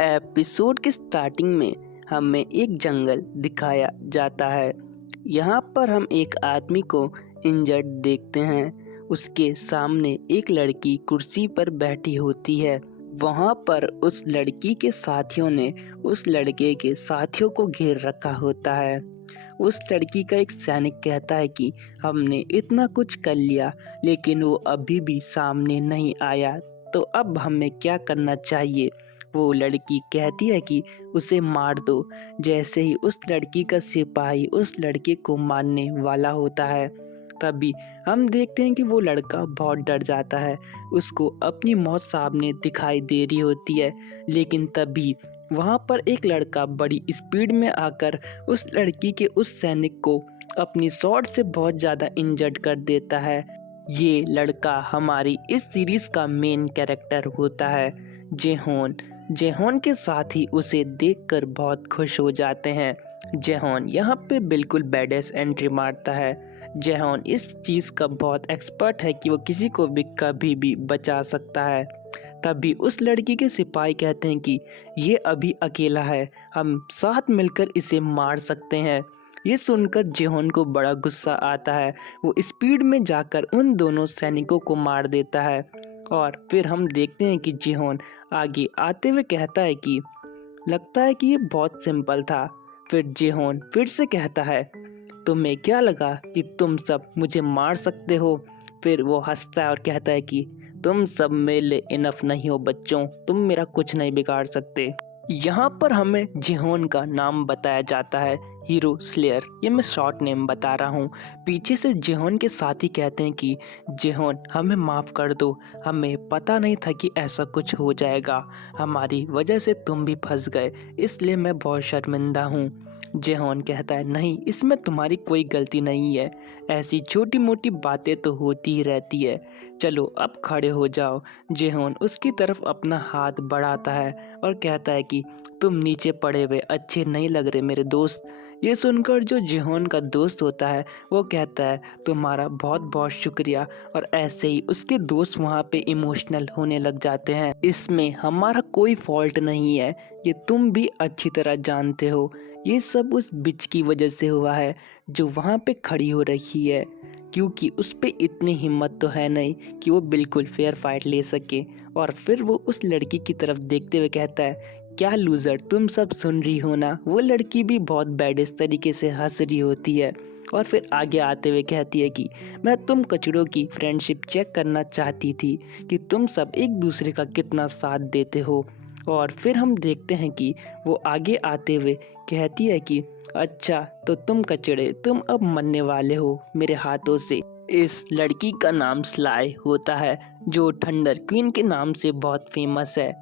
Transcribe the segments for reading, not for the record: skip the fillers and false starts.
Episode की starting में हमें एक जंगल दिखाया जाता है। यहाँ पर हम एक आदमी को इंजर्ड देखते हैं। उसके सामने एक लड़की कुर्सी पर बैठी होती है। वहाँ पर उस लड़की के साथियों ने उस लड़के के साथियों को घेर रखा होता है। उस लड़की का एक सैनिक कहता है कि हमने इतना कुछ कर लिया लेकिन वो अभी भी सामने नहीं आया, तो अब हमें क्या करना चाहिए। वो लड़की कहती है कि उसे मार दो। जैसे ही उस लड़की का सिपाही उस लड़के को मारने वाला होता है, तभी हम देखते हैं कि वो लड़का बहुत डर जाता है। उसको अपनी मौत सामने दिखाई दे रही होती है, लेकिन तभी वहाँ पर एक लड़का बड़ी स्पीड में आकर उस लड़की के उस सैनिक को अपनी शॉट से बहुत ज़्यादा इंजर्ड कर देता है। ये लड़का हमारी इस सीरीज़ का मेन कैरेक्टर होता है, जेहोन। जेहोन के साथ ही उसे देखकर बहुत खुश हो जाते हैं। जेहोन यहाँ पे बिल्कुल बैडेस एंट्री मारता है। जेहोन इस चीज़ का बहुत एक्सपर्ट है कि वो किसी को भी कभी भी बचा सकता है। तभी उस लड़की के सिपाही कहते हैं कि ये अभी अकेला है, हम साथ मिलकर इसे मार सकते हैं। ये सुनकर जेहोन को बड़ा गुस्सा आता है। वो स्पीड में जाकर उन दोनों सैनिकों को मार देता है। और फिर हम देखते हैं कि जेहोन आगे आते हुए कहता है कि लगता है कि ये बहुत सिंपल था। फिर जेहोन फिर से कहता है, तुम्हें क्या लगा कि तुम सब मुझे मार सकते हो। फिर वो हंसता है और कहता है कि तुम सब मेरे लिए इनफ नहीं हो बच्चों, तुम मेरा कुछ नहीं बिगाड़ सकते। यहाँ पर हमें जेहोन का नाम बताया जाता है, हीरो स्लेयर। ये मैं शॉर्ट नेम बता रहा हूँ। पीछे से जेहोन के साथी कहते हैं कि जेहोन हमें माफ़ कर दो, हमें पता नहीं था कि ऐसा कुछ हो जाएगा, हमारी वजह से तुम भी फंस गए, इसलिए मैं बहुत शर्मिंदा हूँ। जेहोन कहता है नहीं, इसमें तुम्हारी कोई गलती नहीं है, ऐसी छोटी मोटी बातें तो होती ही रहती है, चलो अब खड़े हो जाओ। जेहोन उसकी तरफ अपना हाथ बढ़ाता है और कहता है कि तुम नीचे पड़े हुए अच्छे नहीं लग रहे मेरे दोस्त। ये सुनकर जो जेहोन का दोस्त होता है वो कहता है तुम्हारा बहुत बहुत शुक्रिया, और ऐसे ही उसके दोस्त वहाँ पे इमोशनल होने लग जाते हैं। इसमें हमारा कोई फॉल्ट नहीं है, ये तुम भी अच्छी तरह जानते हो। ये सब उस बिच की वजह से हुआ है जो वहाँ पे खड़ी हो रही है, क्योंकि उस पे इतनी हिम्मत तो है नहीं कि वो बिल्कुल फेयर फाइट ले सके। और फिर वो उस लड़की की तरफ देखते हुए कहता है क्या लूज़र, तुम सब सुन रही हो ना। वो लड़की भी बहुत बैड इस तरीके से हंस रही होती है और फिर आगे आते हुए कहती है कि मैं तुम कचड़ों की फ्रेंडशिप चेक करना चाहती थी कि तुम सब एक दूसरे का कितना साथ देते हो। और फिर हम देखते हैं कि वो आगे आते हुए कहती है कि अच्छा तो तुम कचड़े, तुम अब मरने वाले हो मेरे हाथों से। इस लड़की का नाम स्लाई होता है, जो थंडर क्वीन के नाम से बहुत फेमस है।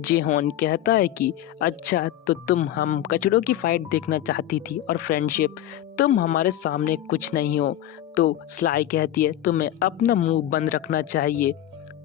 जेहोन कहता है कि अच्छा तो तुम हम कचड़ों की फाइट देखना चाहती थी और फ्रेंडशिप, तुम हमारे सामने कुछ नहीं हो। तो स्लाई कहती है तुम्हें अपना मुंह बंद रखना चाहिए।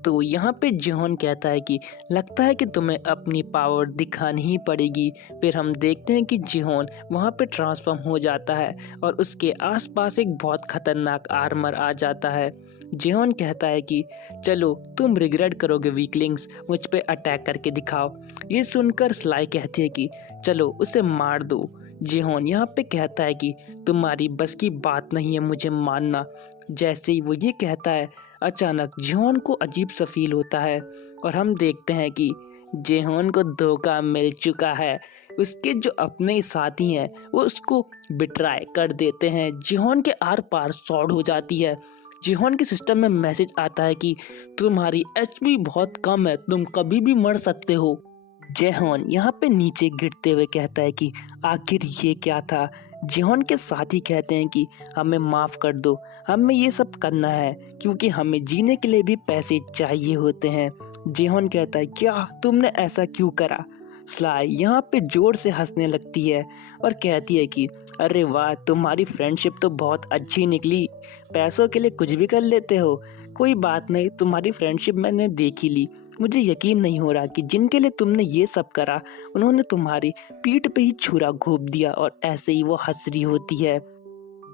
तो यहाँ पे जेहोन कहता है कि लगता है कि तुम्हें अपनी पावर दिखानी ही पड़ेगी। फिर हम देखते हैं कि जेहोन वहाँ पे ट्रांसफॉर्म हो जाता है और उसके आसपास एक बहुत खतरनाक आर्मर आ जाता है। जेहोन कहता है कि चलो तुम रिग्रेट करोगे वीकलिंग्स, मुझ पे अटैक करके दिखाओ। ये सुनकर स्लाई कहती है कि चलो उसे मार दो। जेहोन यहाँ पे कहता है कि तुम्हारी बस की बात नहीं है मुझे मारना। जैसे ही वो ये कहता है, अचानक जेहोन को अजीब सा फील होता है और हम देखते हैं कि जेहोन को धोखा मिल चुका है। उसके जो अपने साथी हैं वो उसको बिट्राई कर देते हैं। जेहोन के आर पार शॉर्ट हो जाती है। जेहोन के सिस्टम में मैसेज आता है कि तुम्हारी एचपी बहुत कम है, तुम कभी भी मर सकते हो। जेहोन यहाँ पे नीचे गिरते हुए कहता है कि आखिर ये क्या था। जेहोन के साथी कहते हैं कि हमें माफ़ कर दो, हमें ये सब करना है क्योंकि हमें जीने के लिए भी पैसे चाहिए होते हैं। जेहोन कहता है क्या तुमने ऐसा क्यों करा। स्लाई यहाँ पे जोर से हंसने लगती है और कहती है कि अरे वाह, तुम्हारी फ्रेंडशिप तो बहुत अच्छी निकली, पैसों के लिए कुछ भी कर लेते हो। कोई बात नहीं, तुम्हारी फ्रेंडशिप मैंने देख ही ली। मुझे यकीन नहीं हो रहा कि जिनके लिए तुमने ये सब करा उन्होंने तुम्हारी पीठ पे ही छुरा घोंप दिया। और ऐसे ही वो हंस रही होती है।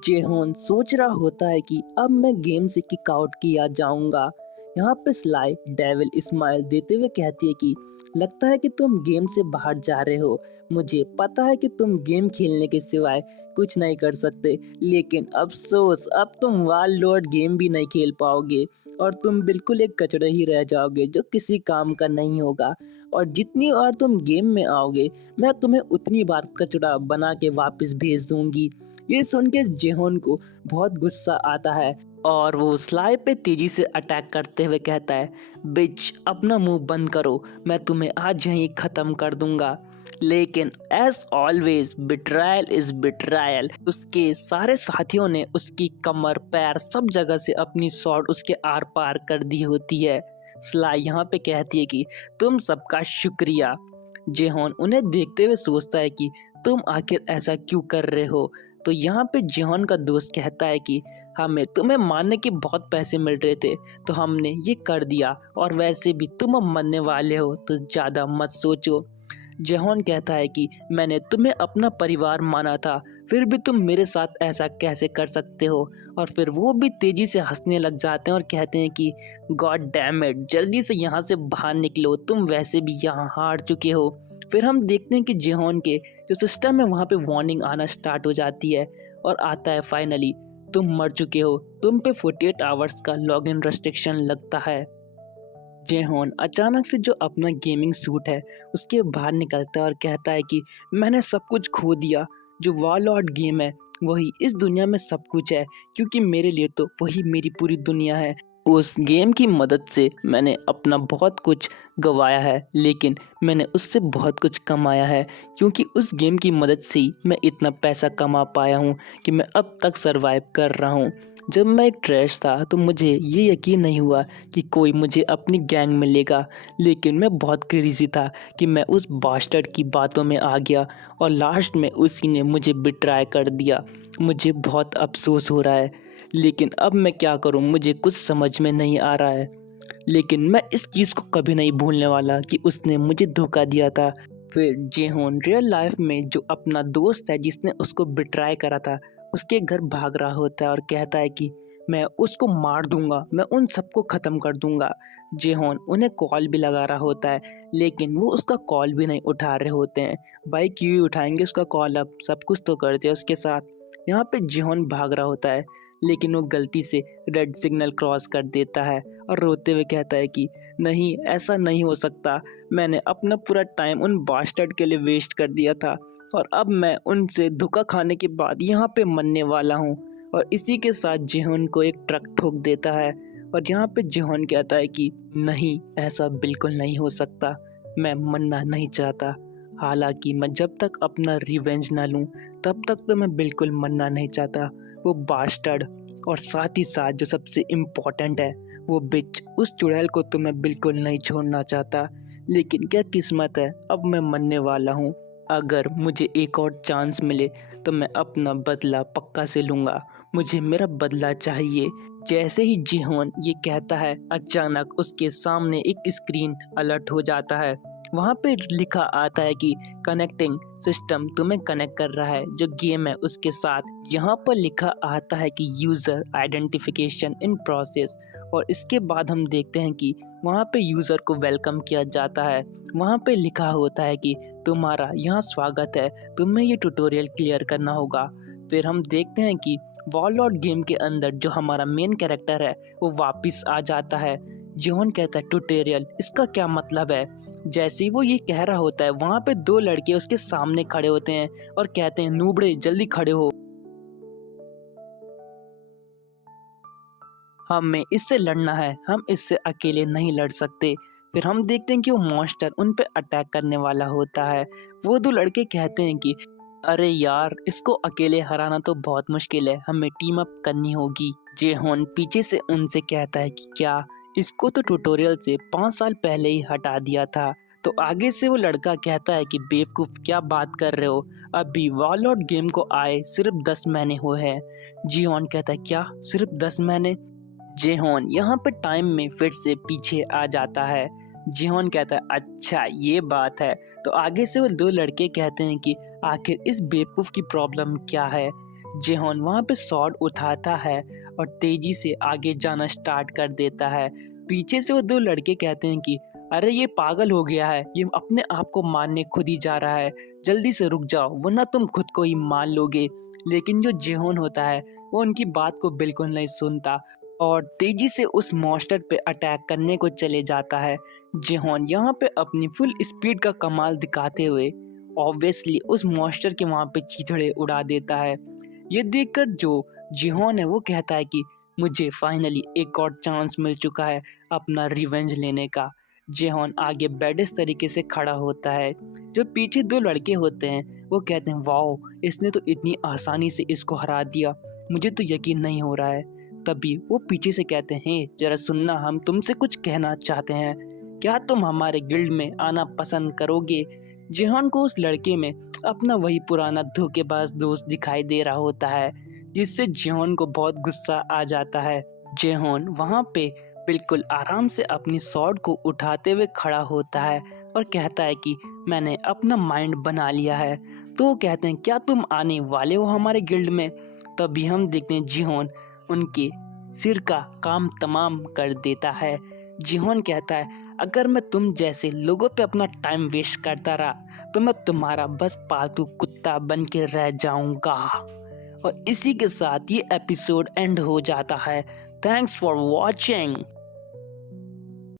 जेहोन सोच रहा होता है कि अब मैं गेम से किक आउट किया जाऊंगा। यहाँ पे स्लाई डेविल स्माइल देते हुए कहती है कि लगता है कि तुम गेम से बाहर जा रहे हो। मुझे पता है कि तुम गेम खेलने के सिवाय कुछ नहीं कर सकते, लेकिन अफ़सोस अब तुम वॉरलॉर्ड गेम भी नहीं खेल पाओगे और तुम बिल्कुल एक कचड़े ही रह जाओगे जो किसी काम का नहीं होगा। और जितनी बार तुम गेम में आओगे, मैं तुम्हें उतनी बार कचड़ा बना के वापस भेज दूँगी। ये सुन के जेहोन को बहुत गुस्सा आता है और वो स्लाई पे तेजी से अटैक करते हुए कहता है, बिच अपना मुंह बंद करो, मैं तुम्हें आज यहीं ख़त्म कर दूंगा। लेकिन एज ऑलवेज बिट्रायल इज बिट्रायल। उसके सारे साथियों ने उसकी कमर पैर सब जगह से अपनी सॉर्ड उसके आर पार कर दी होती है। स्लाई यहाँ पे कहती है कि तुम सबका शुक्रिया। जेहोन उन्हें देखते हुए सोचता है कि तुम आखिर ऐसा क्यों कर रहे हो। तो यहाँ पे जेहोन का दोस्त कहता है कि हमें तुम्हें मारने के बहुत पैसे मिल रहे थे तो हमने ये कर दिया, और वैसे भी तुम अब मरने वाले हो तो ज़्यादा मत सोचो। जेहोन कहता है कि मैंने तुम्हें अपना परिवार माना था, फिर भी तुम मेरे साथ ऐसा कैसे कर सकते हो। और फिर वो भी तेजी से हंसने लग जाते हैं और कहते हैं कि गॉड डैम इट, जल्दी से यहाँ से बाहर निकलो, तुम वैसे भी यहाँ हार चुके हो। फिर हम देखते हैं कि जेहोन के जो सिस्टम है वहाँ पे वार्निंग आना स्टार्ट हो जाती है और आता है फाइनली, तुम मर चुके हो, तुम पे 48 आवर्स का लॉगिन रेस्ट्रिक्शन लगता है। जेहोन अचानक से जो अपना गेमिंग सूट है उसके बाहर निकलता है और कहता है कि मैंने सब कुछ खो दिया। जो वॉरलॉर्ड गेम है वही इस दुनिया में सब कुछ है, क्योंकि मेरे लिए तो वही मेरी पूरी दुनिया है। उस गेम की मदद से मैंने अपना बहुत कुछ गंवाया है, लेकिन मैंने उससे बहुत कुछ कमाया है, क्योंकि उस गेम की मदद से ही मैं इतना पैसा कमा पाया हूँ कि मैं अब तक सरवाइव कर रहा हूँ। जब मैं एक ट्रैश था तो मुझे ये यकीन नहीं हुआ कि कोई मुझे अपनी गैंग में लेगा, लेकिन मैं बहुत क्रेज़ी था कि मैं उस बास्टर्ड की बातों में आ गया और लास्ट में उसी ने मुझे बिट्राई कर दिया। मुझे बहुत अफ़सोस हो रहा है, लेकिन अब मैं क्या करूं, मुझे कुछ समझ में नहीं आ रहा है। लेकिन मैं इस चीज़ को कभी नहीं भूलने वाला कि उसने मुझे धोखा दिया था। फिर जेहोन रियल लाइफ में जो अपना दोस्त है जिसने उसको बिट्राई करा था, उसके घर भाग रहा होता है और कहता है कि मैं उसको मार दूंगा, मैं उन सबको ख़त्म कर दूंगा। जेहोन उन्हें कॉल भी लगा रहा होता है, लेकिन वो उसका कॉल भी नहीं उठा रहे होते हैं। भाई क्यों उठाएंगे उसका कॉल, अब सब कुछ तो कर दिया उसके साथ। यहाँ पे जेहोन भाग रहा होता है, लेकिन वो गलती से रेड सिग्नल क्रॉस कर देता है और रोते हुए कहता है कि नहीं, ऐसा नहीं हो सकता, मैंने अपना पूरा टाइम उन बास्टर्ड के लिए वेस्ट कर दिया था और अब मैं उनसे धोखा खाने के बाद यहाँ पे मरने वाला हूँ। और इसी के साथ जेहोन को एक ट्रक ठोक देता है और यहाँ पे जेहोन कहता है कि नहीं, ऐसा बिल्कुल नहीं हो सकता, मैं मरना नहीं चाहता। हालांकि मैं जब तक अपना रिवेंज ना लूँ तब तक तो मैं बिल्कुल मरना नहीं चाहता। वो बास्टर्ड और साथ ही साथ जो सबसे इम्पोर्टेंट है वो बिच, उस चुड़ैल को तो मैं बिल्कुल नहीं छोड़ना चाहता। लेकिन क्या किस्मत है, अब मैं मरने वाला हूँ। अगर मुझे एक और चांस मिले तो मैं अपना बदला पक्का से लूँगा, मुझे मेरा बदला चाहिए। जैसे ही जिहोन ये कहता है, अचानक उसके सामने एक स्क्रीन अलर्ट हो जाता है। वहाँ पे लिखा आता है कि कनेक्टिंग सिस्टम तुम्हें कनेक्ट कर रहा है जो गेम है उसके साथ। यहाँ पर लिखा आता है कि यूज़र आइडेंटिफिकेशन इन प्रोसेस, और इसके बाद हम देखते हैं कि वहाँ पे यूज़र को वेलकम किया जाता है। वहाँ पे लिखा होता है कि तुम्हारा यहाँ स्वागत है, तुम्हें ये ट्यूटोरियल क्लियर करना होगा। फिर हम देखते हैं कि वॉरलॉर्ड गेम के अंदर जो हमारा मेन कैरेक्टर है वो वापस आ जाता है। जोन कहता है ट्यूटोरियल, इसका क्या मतलब है। जैसे ही वो ये कह रहा होता है, वहाँ पे दो लड़के उसके सामने खड़े होते हैं और कहते हैं नूबड़े जल्दी खड़े हो, हमें इससे लड़ना है, हम इससे अकेले नहीं लड़ सकते। फिर हम देखते हैं कि वो मॉन्स्टर उन पे अटैक करने वाला होता है। वो दो लड़के कहते हैं कि अरे यार, इसको अकेले हराना तो बहुत मुश्किल है, हमें टीम अप करनी होगी। जेहोन पीछे से उनसे कहता है कि क्या इसको तो ट्यूटोरियल से 5 साल पहले ही हटा दिया था। तो आगे से वो लड़का कहता है कि बेवकूफ़, क्या बात कर रहे हो, अभी वॉरलॉर्ड गेम को आए सिर्फ 10 महीने हुए हैं। जिहोन कहता है क्या सिर्फ 10 महीने। जेहोन यहाँ पे टाइम में फिर से पीछे आ जाता है। जेहोन कहता है अच्छा ये बात है। तो आगे से वो दो लड़के कहते हैं कि आखिर इस बेवकूफ़ की प्रॉब्लम क्या है। जेहोन वहाँ पे स्वॉर्ड उठाता है और तेजी से आगे जाना स्टार्ट कर देता है। पीछे से वो दो लड़के कहते हैं कि अरे ये पागल हो गया है, ये अपने आप को मारने खुद ही जा रहा है, जल्दी से रुक जाओ वरना तुम खुद को ही मार लोगे। लेकिन जो जेहोन होता है वो उनकी बात को बिल्कुल नहीं सुनता और तेजी से उस मॉन्स्टर पे अटैक करने को चले जाता है। जेहोन यहाँ पे अपनी फुल स्पीड का कमाल दिखाते हुए ऑब्वियसली उस मॉन्स्टर के वहाँ पे चीथड़े उड़ा देता है। ये देखकर जो जेहोन है वो कहता है कि मुझे फाइनली एक और चांस मिल चुका है अपना रिवेंज लेने का। जेहोन आगे बेड इस तरीके से खड़ा होता है। जो पीछे दो लड़के होते हैं वो कहते हैं वाओ, इसने तो इतनी आसानी से इसको हरा दिया, मुझे तो यकीन नहीं हो रहा है। तभी वो पीछे से कहते हैं जरा सुनना, हम तुमसे कुछ कहना चाहते हैं, क्या तुम हमारे गिल्ड में आना पसंद करोगे। जेहोन को उस लड़के में अपना वही पुराना धोखेबाज दोस्त दिखाई दे रहा होता है जिससे जेहोन को बहुत गुस्सा आ जाता है। जेहोन वहाँ पे बिल्कुल आराम से अपनी स्वॉर्ड को उठाते हुए खड़ा होता है और कहता है कि मैंने अपना माइंड बना लिया है। तो वो कहते हैं क्या तुम आने वाले हो हमारे गिल्ड में। तभी हम देखते हैं जेहोन उनके सिर का काम तमाम कर देता है। जेहोन कहता है अगर मैं तुम जैसे लोगों पे अपना टाइम वेस्ट करता रहा तो मैं तुम्हारा बस पालतू कुत्ता बन के रह जाऊंगा। और इसी के साथ ये एपिसोड एंड हो जाता है। Thanks for watching.